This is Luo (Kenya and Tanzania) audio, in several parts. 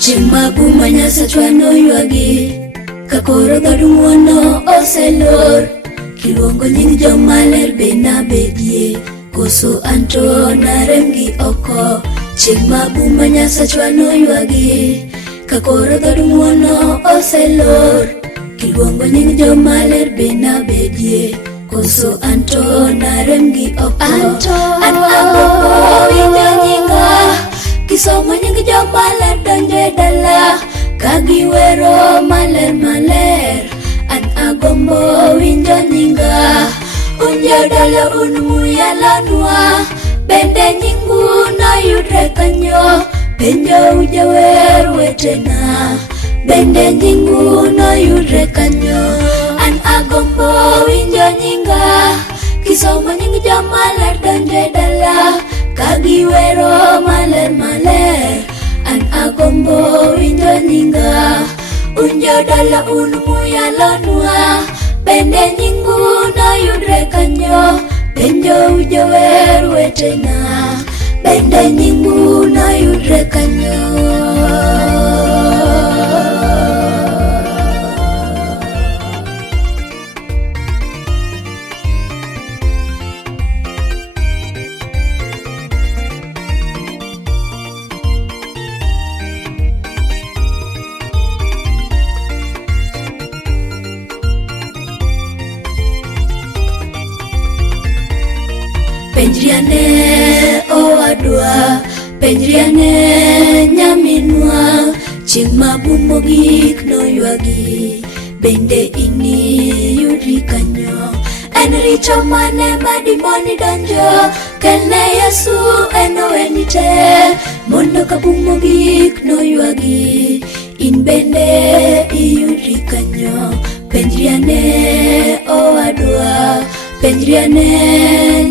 Chimabuma nyasachwano ywagi kakoro gadumuono oselor kiluongo nying jomaler bena bedie koso anto naremgi oko. Chimabuma nyasachwano ywagi kakoro gadumuono oselor kiluongo nying jomaler bena bedie koso anto naremgi oko. An agombo winjo nyinga kisomo nying jomaler donje dala kagiwero maler maler. An agombo winjo nyinga unjo dala un muyalanwa bende nyingu noyudre kanyo. Penjo ujawer wetena bende nyingu noyudre kanyo. An agombo winjo nyinga kisomo nying jomaler donje dala kagiwero maler maler. An agombo winjo nyinga unjo dala un muyalanwa bende nyingu noyudre kanyo. Penjo ujawer wetena bende nyingu noyudre kanyo. Penjriane owadwa, penjriane nyaminwa, chieng' mabumo gik noywagi bende ini yudri kanyo. En richo mane madimoni donjo kelne Yesu en oweni te mondo kabumo gik noywagi in bende iyudri kanyo. Penjriane owadwa, penjriane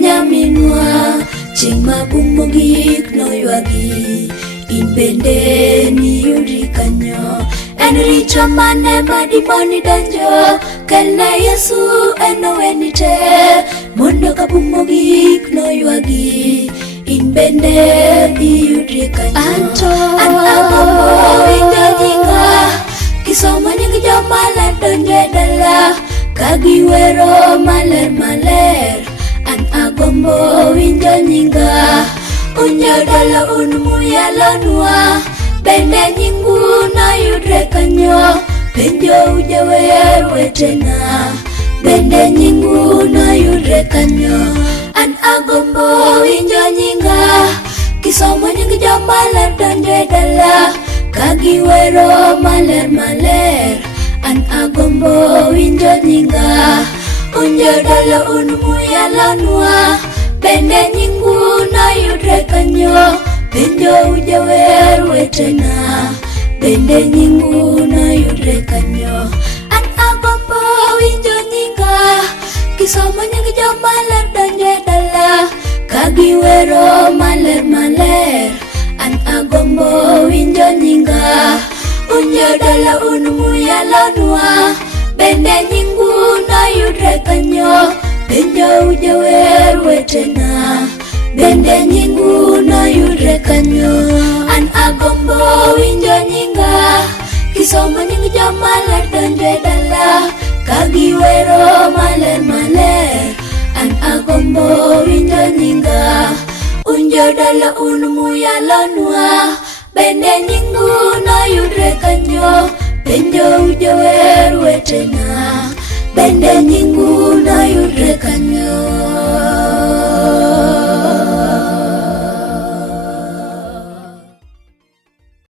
nyaminwa, chieng' mabumo gik noywagi in bende niyudri kanyo. En richo mane madimoni donjo kelne Yesu en oweni te mondo kabumo gik noywagi in bende iyudri kanyo. An agombo winjo nyinga kisomo nying jomaler donje dala kagiwero maler maler. An agombo winjo nyinga unjo dala un muyalanwa bende nyingu noyudre kanyo. Penjo ujawer wetena bende nyingu noyudre kanyo. An agombo winjo nyinga kisomo nying jomaler donje dala kagiwero maler maler. An agombo winjo nyinga unjo dala un muyalanwa bende nyingu noyudre kanyo. Penjo ujawer wetena bende nyingu noyudre kanyo. An agombo winjo nyinga kisomo nying jomaler donje dala kagiwero maler maler. An agombo winjo nyinga unjo dala un muyalanwa bende nyingu noyudre kanyo. Penjo ujawer wetena bende nyingu noyudre kanyo. An agombo winjo nyinga kisomo nying jomaler donje dala kagiwero maler maler. An agombo winjo nyinga unjo dala un muyalanwa bende nyingu noyudre kanyo. Penjo ujawer wetena bende nyingu noyudre kanyo.